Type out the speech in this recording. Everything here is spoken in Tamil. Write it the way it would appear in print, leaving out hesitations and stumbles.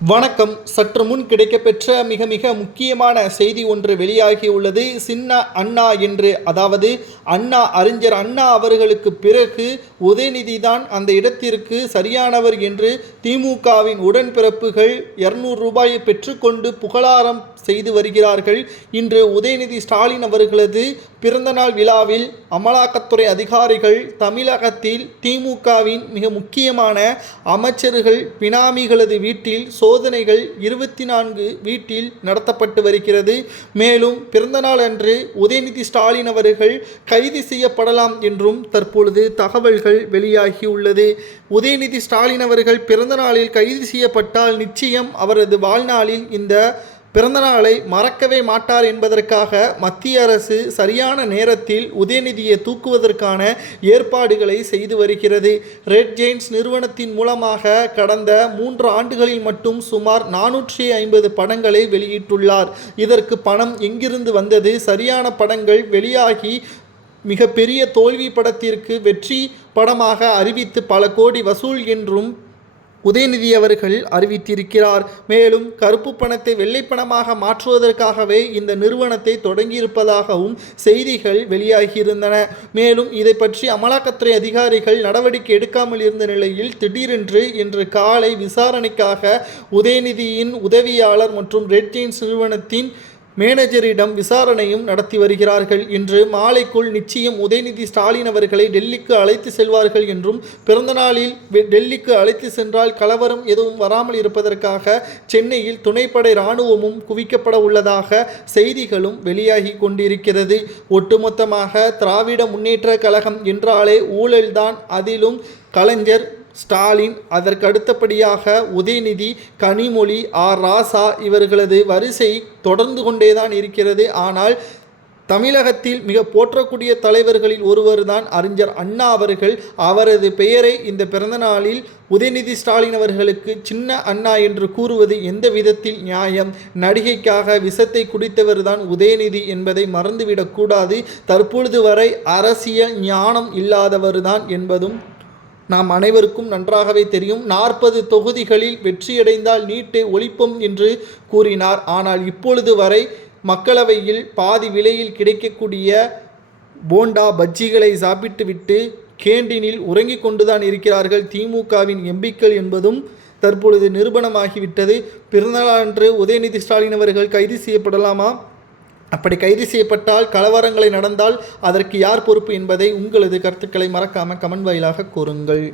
வணக்கம். சற்று முன் கிடைக்கப்பெற்ற மிக மிக முக்கியமான செய்தி ஒன்று வெளியாகியுள்ளது. சின்ன அண்ணா என்று, அதாவது அறிஞர் அண்ணா அவர்களுக்கு பிறகு உதயநிதி தான் அந்த இடத்திற்கு சரியானவர் என்று திமுகவின் உடன்பிறப்புகள் 200 ரூபாயை பெற்றுக்கொண்டு புகழாரம் செய்து வருகிறார்கள். இன்று உதயநிதி ஸ்டாலின் அவர்களது பிறந்தநாள் விழாவில் அமலாக்கத்துறை அதிகாரிகள் தமிழகத்தில் திமுகவின் மிக முக்கியமான அமைச்சர்கள் பினாமிகளது வீட்டில் சோதனைகள் 24 வீட்டில் நடத்தப்பட்டு வருகிறது. மேலும் பிறந்தநாள் அன்று உதயநிதி ஸ்டாலின் அவர்கள் கைது செய்யப்படலாம் என்றும் தற்பொழுது தகவல்கள் வெளியாகியுள்ளது. உதயநிதி ஸ்டாலின் அவர்கள் பிறந்தநாளில் கைது செய்யப்பட்டால் நிச்சயம் அவரது வாழ்நாளில் இந்த பிறந்தநாளை மறக்கவே மாட்டார் என்பதற்காக மத்திய அரசு சரியான நேரத்தில் உதயநிதியை தூக்குவதற்கான ஏற்பாடுகளை செய்து வருகிறது. ரெட் ஜெயின்ஸ் நிறுவனத்தின் மூலமாக கடந்த 3 ஆண்டுகளில் மட்டும் சுமார் 450 படங்களை வெளியிட்டுள்ளார். இதற்கு பணம் எங்கிருந்து வந்தது? சரியான படங்கள் வெளியாகி மிகப்பெரிய தோல்வி படத்திற்கு வெற்றி படமாக அறிவித்து பல கோடி வசூல் என்றும் உதயநிதி அவர்கள் அறிவித்திருக்கிறார். மேலும் கருப்பு பணத்தை வெள்ளை பணமாக மாற்றுவதற்காகவே இந்த நிறுவனத்தை தொடங்கியிருப்பதாகவும் செய்திகள் வெளியாகியிருந்தன. மேலும் இதை பற்றி அமலாக்கத்துறை அதிகாரிகள் நடவடிக்கை எடுக்காமல் இருந்த நிலையில் திடீரென்று இன்று காலை விசாரணைக்காக உதயநிதியின் உதவியாளர் மற்றும் ரெட் ஜெயின்ஸ் நிறுவனத்தின் மேனேஜரிடம் விசாரணையும் நடத்தி வருகிறார்கள். இன்று மாலைக்குள் நிச்சயம் உதயநிதி ஸ்டாலின் அவர்களை டெல்லிக்கு அழைத்து செல்வார்கள் என்றும், பிறந்தநாளில் டெல்லிக்கு அழைத்து சென்றால் கலவரம் எதுவும் வராமல் இருப்பதற்காக சென்னையில் துணைப்படை இராணுவமும் குவிக்கப்பட உள்ளதாக செய்திகளும் வெளியாகி கொண்டிருக்கிறது. ஒட்டுமொத்தமாக திராவிட முன்னேற்ற கழகம் என்றாலே ஊழல்தான். அதிலும் கலைஞர், ஸ்டாலின், அதற்கு அடுத்தபடியாக உதயநிதி, கனிமொழி, ராசா இவர்களது வரிசை தொடர்ந்து கொண்டேதான் இருக்கிறது. ஆனால் தமிழகத்தில் மிக போற்றக்கூடிய தலைவர்களில் ஒருவர் தான் அறிஞர் அண்ணா அவர்கள். அவரது பெயரை இந்த பிறந்தநாளில் உதயநிதி ஸ்டாலின் அவர்களுக்கு சின்ன அண்ணா என்று கூறுவது எந்த விதத்தில் நியாயம்? நடிகைக்காக விஷத்தை குடித்தவர் தான் உதயநிதி என்பதை மறந்துவிடக்கூடாது. தற்பொழுது வரை அரசியல் ஞானம் இல்லாதவர் தான் என்பதும் நாம் அனைவருக்கும் நன்றாகவே தெரியும். 40 தொகுதிகளில் வெற்றியடைந்தால் நீட்டை ஒழிப்போம் என்று கூறினார். ஆனால் இப்பொழுது வரை மக்களவையில் பாதி விலையில் கிடைக்கக்கூடிய போண்டா பஜ்ஜிகளை சாப்பிட்டுவிட்டு கேண்டீனில் உறங்கிக் கொண்டுதான் இருக்கிறார்கள் திமுகவின் எம்பிக்கள் என்பதும் தற்பொழுது நிரூபணமாகிவிட்டது. பிறந்தநாளன்று உதயநிதி ஸ்டாலின் அவர்கள் கைது செய்யப்படலாமா? அப்படி கைது செய்யப்பட்டால் கலவரங்களை நடந்தால் அதற்கு யார் பொறுப்பு என்பதை உங்களது கருத்துக்களை மறக்காமல் கமெண்ட் வாயிலாக கூறுங்கள்.